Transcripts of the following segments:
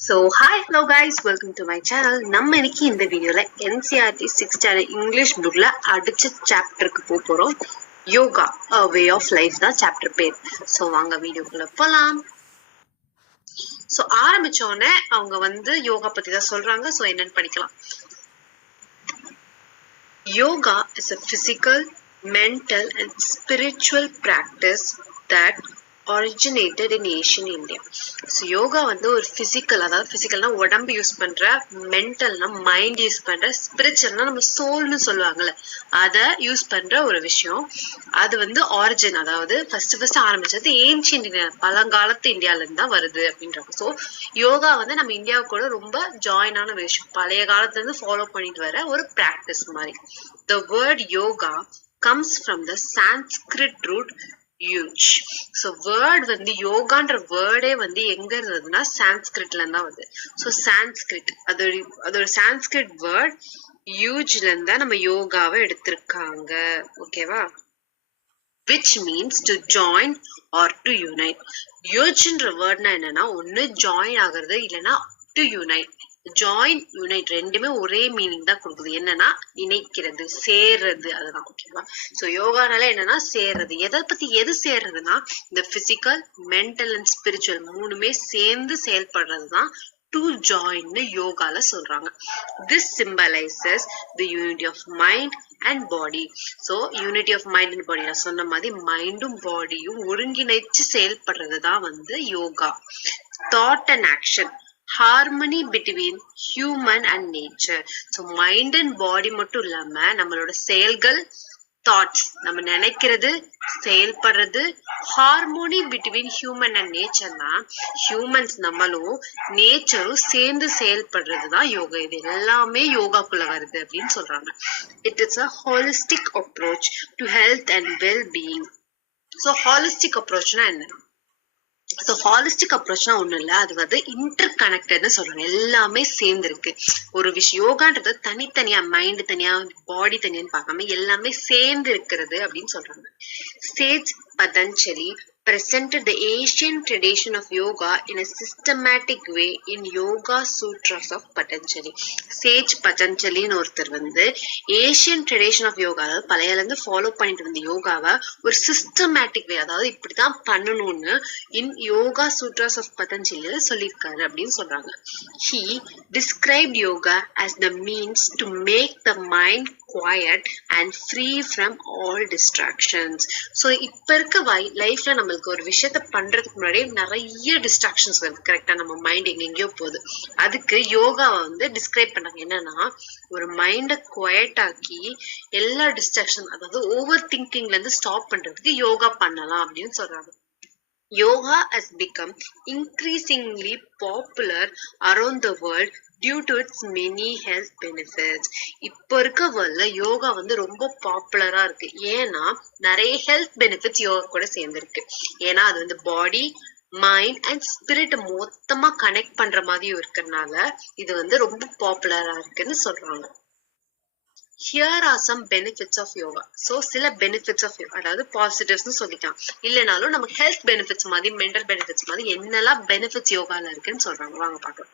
Hi, hello guys, welcome to my channel. நம்ம இன்னைக்கு இந்த வீடியோல NCERT 6th standard English bookல அடுத்த சாப்டருக்கு போறோம். Yoga a way of life தான் சாப்டர் பேர். வாங்க வீடியோக்குள்ள போலாம். ஆரம்பிச்ச உடனே அவங்க யோகா பத்தி தான் சொல்றாங்க. என்னன்னு படிக்கலாம். Yoga is a physical, mental and spiritual practice that originated in ancient India. Yoga ஒரு பிசிக்கல், அதாவது பிசிக்கல்னா உடம்பு யூஸ் பண்ற, மென்டல்னா மைண்ட் யூஸ் பண்ற, ஸ்பிரிச்சுவல்னா நம்ம சோல்னு சொல்லுவாங்கல்ல, அத யூஸ் பண்ற ஒரு விஷயம். அது ஆரிஜின், அதாவது ஃபர்ஸ்ட் ஆரம்பிச்சது ஏன்ஷியன்ட் இந்தியா, பழங்காலத்து இந்தியால இருந்து தான் வருது அப்படின்றாங்க. யோகா நம்ம இந்தியாவு கூட ரொம்ப ஜாயின் ஆன விஷயம், பழைய காலத்துல இருந்து ஃபாலோ பண்ணிட்டு வர ஒரு பிராக்டிஸ் மாதிரி. The word yoga comes from the Sanskrit root யூஜ். வேர்ட் யோகான்ற வேர்டே எங்க இருந்ததுன்னா சான்ஸ்கிரிட்ல இருந்தா வருது. சான்ஸ்கிரிட் அதோட சான்ஸ்கிரிட் வேர்ட் யூஜ்ல இருந்தா நம்ம யோகாவை எடுத்திருக்காங்க. ஓகேவா? which means to join or to unite. யூஜ்ன்ற வேர்ட்னா என்னன்னா, ஒண்ணு ஜாயின் ஆகுறது, இல்லைன்னா டு யூனைட். ஜாயின், யூனைட் ரெண்டுமே ஒரே மீனிங் தான் கொடுக்குது. என்னன்னா இணைக்கிறது, சேர்றது, அதுதான். ஓகேவா? யோகானால என்னன்னா சேர்றது. எது சேர்றதுன்னா இந்த பிசிக்கல், மென்டல் அண்ட் ஸ்பிரிச்சுவல் மூணுமே சேர்ந்து செயல்படுறதுதான் டு ஜாயின் யோகால சொல்றாங்க. This symbolizes the unity of mind and body. unity of mind and body, நான் சொன்ன மாதிரி மைண்டும் பாடியும் ஒருங்கிணைச்சு செயல்படுறதுதான் yoga. Thought and action, harmony between human and nature. Mind and body மட்டும் இல்லாம நம்மளோட செயல்கள், தாட்ஸ், நம்ம நினைக்கிறது, செயல்படுறது, ஹார்மோனி பிட்வீன் ஹியூமன் அண்ட் நேச்சர்னா ஹியூமன்ஸ் நம்மளும் நேச்சரும் சேர்ந்து செயல்படுறதுதான் யோகா. இது எல்லாமே யோகாக்குள்ள வருது அப்படின்னு சொல்றாங்க. It is a holistic approach to health and well being. Holistic அப்ரோச்னா என்ன? ஹாலிஸ்டிக் அப்ரோச்னா ஒண்ணும் இல்ல, அது இன்டர் கனெக்டட்னு சொல்றாங்க. எல்லாமே சேர்ந்து இருக்கு. ஒரு விஷயம் யோகான்றது தனித்தனியா, மைண்ட் தனியா, பாடி தனியான்னு பார்க்காம எல்லாமே சேர்ந்து இருக்கிறது அப்படின்னு சொல்றாங்க. Sage Patanjali presented the ancient tradition of yoga in a systematic way in Yoga Sutras of Patanjali. Sage Patanjali ஒருத்தர் ஏஷியன் ட்ரெடிஷன் ஆஃப் யோகா, அதாவது பழையில இருந்து ஃபாலோ பண்ணிட்டு வந்த யோகாவை ஒரு சிஸ்டமேட்டிக் வே, அதாவது இப்படிதான் பண்ணணும்னு இன் யோகா சூட்ராஸ் ஆஃப் பதஞ்சலியில சொல்லியிருக்காரு அப்படின்னு சொல்றாங்க. He described yoga as the means to make the mind quiet and free from all distractions. இப்ப இருக்க லைஃப்ல நம்மளுக்கு ஒரு விஷயத்த பண்றதுக்கு முன்னாடி நிறைய டிஸ்ட்ராக்ஷன்ஸ் வருது. கரெக்டா? நம்ம மைண்ட் எங்கெங்கயோ போகுது. அதுக்கு யோகாவை டிஸ்கிரைப் பண்ணாங்க. என்னன்னா, ஒரு மைண்ட குவைட் ஆக்கி எல்லா டிஸ்ட்ராக்ஷன், அதாவது ஓவர் திங்கிங்ல இருந்து ஸ்டாப் பண்றதுக்கு யோகா பண்ணலாம் அப்படின்னு சொல்றாங்க. Yoga has become increasingly popular around the world due to its many health benefits. இப்ப இருக்க வேர்ல்ட்ல யோகா ரொம்ப பாப்புலரா இருக்கு. ஏன்னா நிறைய ஹெல்த் பெனிஃபிட்ஸ் யோகா கூட சேர்ந்திருக்கு. ஏன்னா அது பாடி, மைண்ட் அண்ட் ஸ்பிரிட் மொத்தமா கனெக்ட் பண்ற மாதிரியும் இருக்கிறதுனால இது ரொம்ப பாப்புலரா இருக்குன்னு சொல்றாங்க. Here are some benefits of yoga. சில benefits of yoga, அதாவது positives சொல்லிக்கலாம். இல்லைனாலும் நம்ம ஹெல்த் பெனிஃபிட்ஸ் மாதிரி, மென்டல் பெனிஃபிட்ஸ் மாதிரி என்னெல்லாம் பெனிஃபிட்ஸ் யோகால இருக்குன்னு சொல்றாங்க. வாங்க பார்க்கலாம்.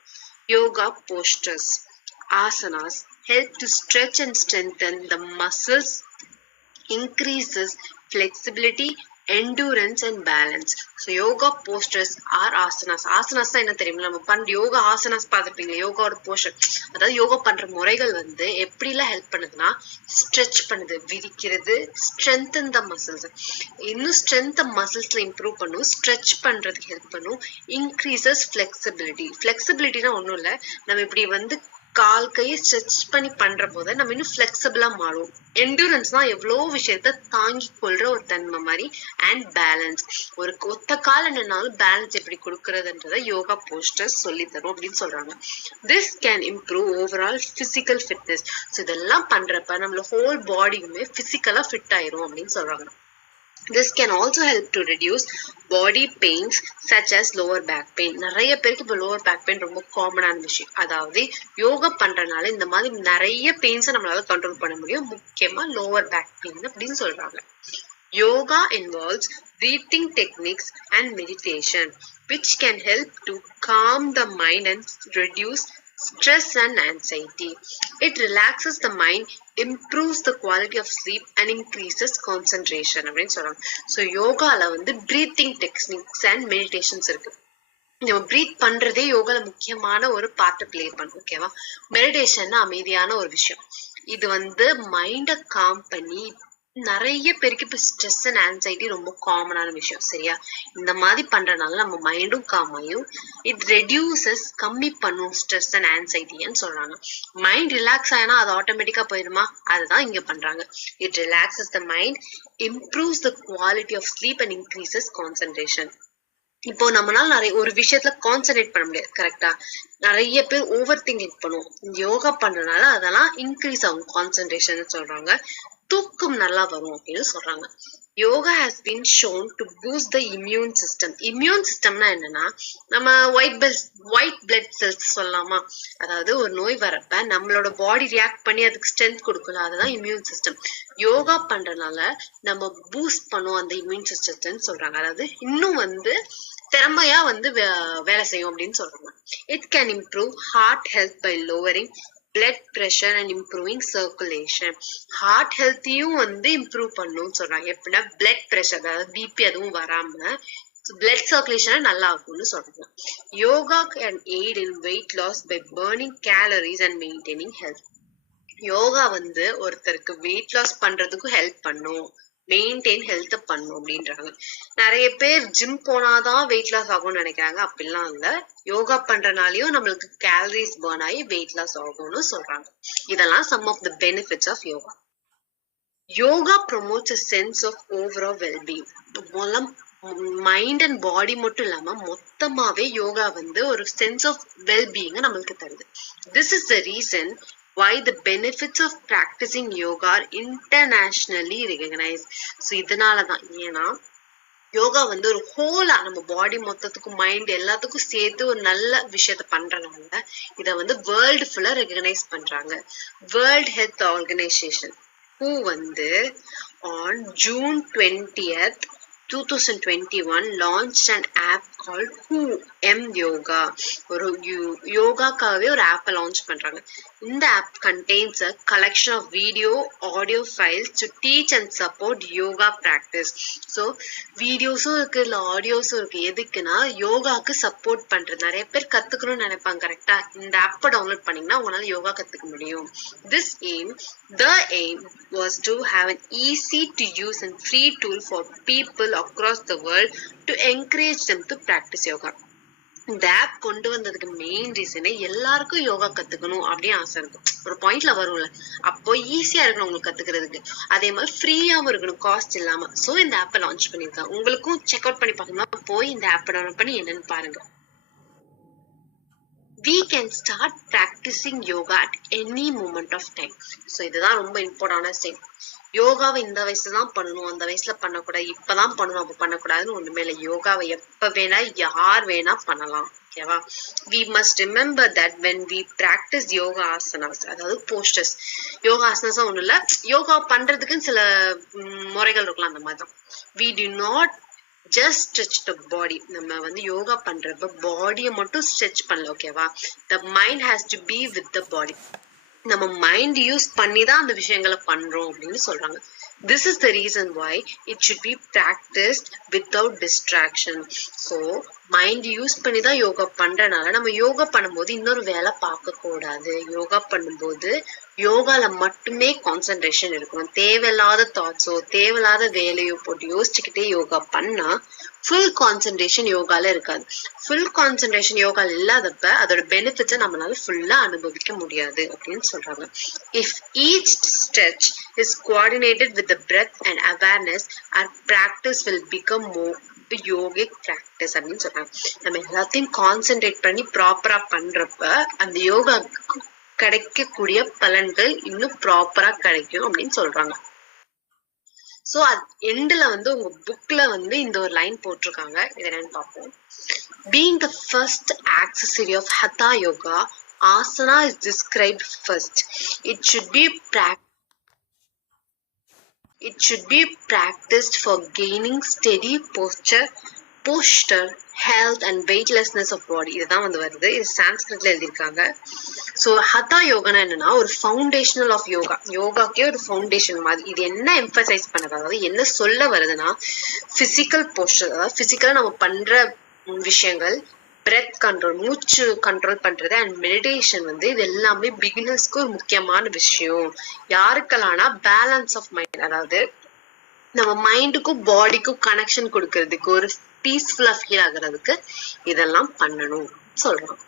Yoga postures, asanas help to stretch and strengthen the muscles, increases flexibility, endurance and balance. Yoga postures are asanas. asanas என்ன தெரியுமா? நம்ம பண்ற யோகா ஆசனாஸ் பார்த்திருப்பீங்க. யோகாவோட போஸ்டர், அதாவது யோகா பண்ற முறைகள் எப்படி எல்லாம் ஹெல்ப் பண்ணுதுன்னா, ஸ்ட்ரெச் பண்ணுது, விரிக்கிறது, ஸ்ட்ரென்தன் த மசில்ஸ், இன்னும் ஸ்ட்ரென்த் மசில்ஸ்ல இம்ப்ரூவ் பண்ணும், ஸ்ட்ரெச் பண்றதுக்கு ஹெல்ப் பண்ணும், இன்க்ரீசஸ் ஃபிளெக்சிபிலிட்டி. ஃபிளெக்சிபிலிட்டினா ஒண்ணும் இல்ல, நம்ம இப்படி கால் கையை ஸ்ட்ரெச் பண்ணி பண்ற போது நம்ம இன்னும் பிளெக்சிபிளா மாறும். என்டூரன்ஸ்னா எவ்வளவு விஷயத்த தாங்கி கொள்ற ஒரு தன்மை மாதிரி. அண்ட் பேலன்ஸ், ஒரு ஒத்த கால நின்னாலும் பேலன்ஸ் எப்படி கொடுக்கறதுன்றத யோகா போஸ்டர்ஸ் சொல்லி தரும் அப்படின்னு சொல்றாங்க. This can improve overall physical fitness. இதெல்லாம் பண்றப்ப நம்மளோட ஹோல் பாடியுமே பிசிக்கலா ஃபிட் ஆயிரும் அப்படின்னு சொல்றாங்க. This can also help to reduce body pains such as lower back pain. நிறைய பேருக்கு இப்போ lower back pain ரொம்ப காமனான விஷயம். அதாவது யோகா பண்றதுனால இந்த மாதிரி நிறைய பெயின்ஸை நம்மளால கண்ட்ரோல் பண்ண முடியும், முக்கியமா lower back pain அப்படின்னு சொல்றாங்க. Yoga involves breathing techniques and meditation, which can help to calm the mind and reduce stress and anxiety. It relaxes the mind, improves the quality of sleep and increases concentration அப்படின்னு சொல்றாங்க. So யோகால வந்து breathing techniques and meditations இருக்கு. நம்ம breath பண்றதே யோகால முக்கியமான ஒரு part play பண்ணும். ஓகேவா? மெடிடேஷன் அமைதியான ஒரு விஷயம். இது வந்து மைண்ட காம் பண்ணி நிறைய பேருக்கு இப்ப ஸ்ட்ரெஸ் அண்ட் ஆன்சைட்டி ரொம்ப காமனான விஷயம். சரியா? இந்த மாதிரி பண்றதுனால நம்ம மைண்டும் காம் ஆகும். இட் ரெடியூசஸ் கம்மி பண்ணும் ஸ்ட்ரெஸ் அண்ட் ஆன்சைட்டின்னு சொல்றாங்க. மைண்ட் ரிலாக்ஸ் ஆனா அது ஆட்டோமேட்டிக்கா போயிருமா? அதுதான் இங்க பண்றாங்க. It relaxes the mind, improves the quality of sleep and increases concentration. இப்போ நம்மளால நிறைய ஒரு விஷயத்துல கான்சென்ட்ரேட் பண்ண முடியாது. கரெக்டா? நிறைய பேர் ஓவர் திங்கிங் பண்ணுவோம். யோகா பண்றதுனால அதெல்லாம் இன்க்ரீஸ் ஆகும் கான்சென்ட்ரேஷன் சொல்றாங்க. தூக்கம் நல்லா வரும் அப்படின்னு சொல்றாங்க. Yoga has been shown to boost the immune system. Immune சிஸ்டம்னா என்னன்னா நம்ம ஒயிட் பிளட் செல்ஸ் சொல்லலாமா? அதாவது ஒரு நோய் வரப்ப நம்மளோட பாடி ரியாக்ட் பண்ணி அதுக்கு ஸ்ட்ரென்த் கொடுக்கல, அதுதான் இம்யூன் சிஸ்டம். யோகா பண்றதுனால நம்ம பூஸ்ட் பண்ணுவோம் அந்த இம்யூன் சிஸ்டம்னு சொல்றாங்க. அதாவது இன்னும் வந்து திறமையா வந்து வேலை செய்யும் அப்படின்னு சொல்றாங்க. It can improve heart health by lowering blood pressure and improving circulation. Heart ஹெல்த்தையும் வந்து இம்ப்ரூவ் பண்ணும்னு சொல்றாங்க. எப்படின்னா பிளட் பிரஷர், அதாவது பிபி அதுவும் வராம பிளட் சர்க்குலேஷன் நல்லா ஆகும்னு சொல்றாங்க. Yoga can aid in weight loss by burning calories and maintaining health. Yoga வந்து ஒருத்தருக்கு வெயிட் லாஸ் பண்றதுக்கும் ஹெல்ப் பண்ணும், மெயின்டைன் ஹெல்த் பண்ணும் அப்படின்றாங்க. நிறைய பேர் ஜிம் போனாதான் வெயிட் லாஸ் ஆகும்னு நினைக்கிறாங்க. அப்படிலாம் இல்ல, யோகா பண்றதுனாலயும் நம்மளுக்கு கேலரிஸ் பர்ன் ஆகி வெயிட் லாஸ் ஆகும்னு சொல்றாங்க. இதெல்லாம் some of the benefits of yoga. Yoga promotes a sense of overall well-being. Mind and body மட்டும் இல்லாம மொத்தமாவே யோகா வந்து ஒரு சென்ஸ் ஆஃப் வெல்பீயிங் நம்மளுக்கு தருது. This is the reason why the benefits of practicing yoga are internationally recognized. So இதனாலதான், ஏன்னா யோகா வந்து ஒரு ஹோலா நம்ம பாடி மொத்தத்துக்கும் மைண்ட் எல்லாத்துக்கும் சேர்த்து ஒரு நல்ல விஷயத்த பண்றதுனால இத வந்து வேர்ல்டு ஃபுல்லா ரெகனைஸ் பண்றாங்க. வேர்ல்ட் ஹெல்த் ஆர்கனைசேஷன் who வந்து on June 20th 2021 launched an app called Who M Yoga. ஒரு யோகாக்காகவே ஒரு ஆப்பை லான்ச் பண்றாங்க. இந்த app contains a collection of video audio files to teach and support yoga practice. So வீடியோஸும் இருக்கு, இல்ல ஆடியோஸும் இருக்கு. எதுக்குன்னா யோகாக்கு சப்போர்ட் பண்றது. நிறைய பேர் கத்துக்கணும்னு நினைப்பாங்க. கரெக்டா? இந்த ஆப்பை டவுன்லோட் பண்ணீங்கன்னா உங்களால யோகா கத்துக்க முடியும். The aim was to have an easy to use and free tool for people across the world to encourage them to practice yoga. இந்த ஆப் கொண்டு வந்ததுக்கு மெயின் ரீசனே எல்லாருக்கும் யோகா கத்துக்கணும் அப்படின்னு ஆசை இருக்கும். ஒரு பாயிண்ட்ல வரும்ல, அப்போ ஈஸியா இருக்கணும் உங்களுக்கு கத்துக்கிறதுக்கு. அதே மாதிரி ஃப்ரீயாவும் இருக்கணும், காஸ்ட் இல்லாம. சோ இந்த ஆப்பை லான்ச் பண்ணிருக்காங்க. உங்களுக்கும் செக் அவுட் பண்ணி பார்க்கணும்னா போய் இந்த ஆப்பை டவுன்லோட் பண்ணி என்னன்னு பாருங்க. We can start practicing yoga at any moment of time. So இதுதான் ரொம்ப இம்பார்ட்டன்டான ஸ்டெப். யோகாவை இந்த வயசுல தான் பண்ணணும், அந்த வயசுல பண்ணக்கூடாது, இப்பதான் பண்ணணும், அப்ப பண்ணக்கூடாதுன்னு ஒண்ணுமே இல்லை. யோகாவை எப்ப வேணா யார் வேணா பண்ணலாம். ஓகேவா? We must remember that when we practice yoga asanas, அதாவது postures, யோகா ஆசனாஸ் ஒண்ணும் இல்ல, யோகா பண்றதுக்குன்னு சில முறைகள் இருக்கலாம். அந்த மாதிரிதான். We do not just stretch the body. நம்ம வந்து யோகா பண்றப்ப பாடியை மட்டும் ஸ்ட்ரெச் பண்ணல. ஓகேவா? The mind has to be with the body. நம்ம மைண்ட் யூஸ் பண்ணி தான் அந்த விஷயங்களை பண்றோம் அப்படின்னு சொல்றாங்க. This is the reason why it should be practiced without distraction. So mind use பண்ணி தான் யோகா பண்றதுனால நம்ம யோகா பண்ணும்போது இன்னொரு வேலை பார்க்க கூடாது. யோகா பண்ணும்போது யோகால மட்டுமே கான்சென்ட்ரேஷன் இருக்கணும். தேவையில்லாத தாட்ஸோ தேவையில்லாத வேலையோ போட்டு யோசிச்சுக்கிட்டே யோகா பண்ணா ஃபுல் கான்சென்ட்ரேஷன் யோகால இருக்காது. ஃபுல் கான்சென்ட்ரேஷன் யோகால இல்லாதப்ப அதோட பெனிஃபிட்ஸை நம்மளால ஃபுல்லா அனுபவிக்க முடியாது அப்படின்னு சொல்றாங்க. If each stretch is coordinated with the breath and awareness, our practice will become more yogic practice அப்படின்னு சொல்றாங்க. நம்ம எல்லாத்தையும் கான்சென்ட்ரேட் பண்ணி ப்ராப்பரா பண்றப்ப அந்த யோகா கிடைக்கக்கூடிய பலன்கள் இன்னும் ப்ராப்பரா கிடைக்கும் அப்படின்னு சொல்றாங்க. சோ எண்ட்ல வந்து உங்க புக்ல வந்து இந்த ஒரு லைன் போட்டிருக்காங்க. இது என்னன்னு பார்ப்போம். Being the first accessory of Hatha Yoga, asana is described first. It should be practiced It should be practiced for gaining steady posture, health and weightlessness of body. இதுதான் வந்து வருது. இது சான்ஸ்கிரிட்ல எழுதியிருக்காங்க. ஸோ ஹதா யோகானா என்னன்னா ஒரு ஃபவுண்டேஷனல் ஆஃப் யோகா. யோகாக்கே ஒரு foundation மாதிரி. இது என்ன எம்பசைஸ் பண்ணுறது, அதாவது என்ன சொல்ல வருதுன்னா பிசிக்கல் போஸ்டர், அதாவது பிசிக்கலா நம்ம பண்ற விஷயங்கள், பிரெத் கண்ட்ரோல், மூச்சு கண்ட்ரோல் பண்றது அண்ட் மெடிடேஷன் வந்து இது எல்லாமே பிகினர்ஸ்க்கு ஒரு முக்கியமான விஷயம். யாருக்கெல்லாம்னா பேலன்ஸ் ஆஃப் மைண்ட், அதாவது நம்ம மைண்டுக்கும் பாடிக்கும் கனெக்ஷன் கொடுக்கறதுக்கு, ஒரு பீஸ்ஃபுல்லா ஃபீல் ஆகுறதுக்கு இதெல்லாம் பண்ணணும் சொல்றோம்.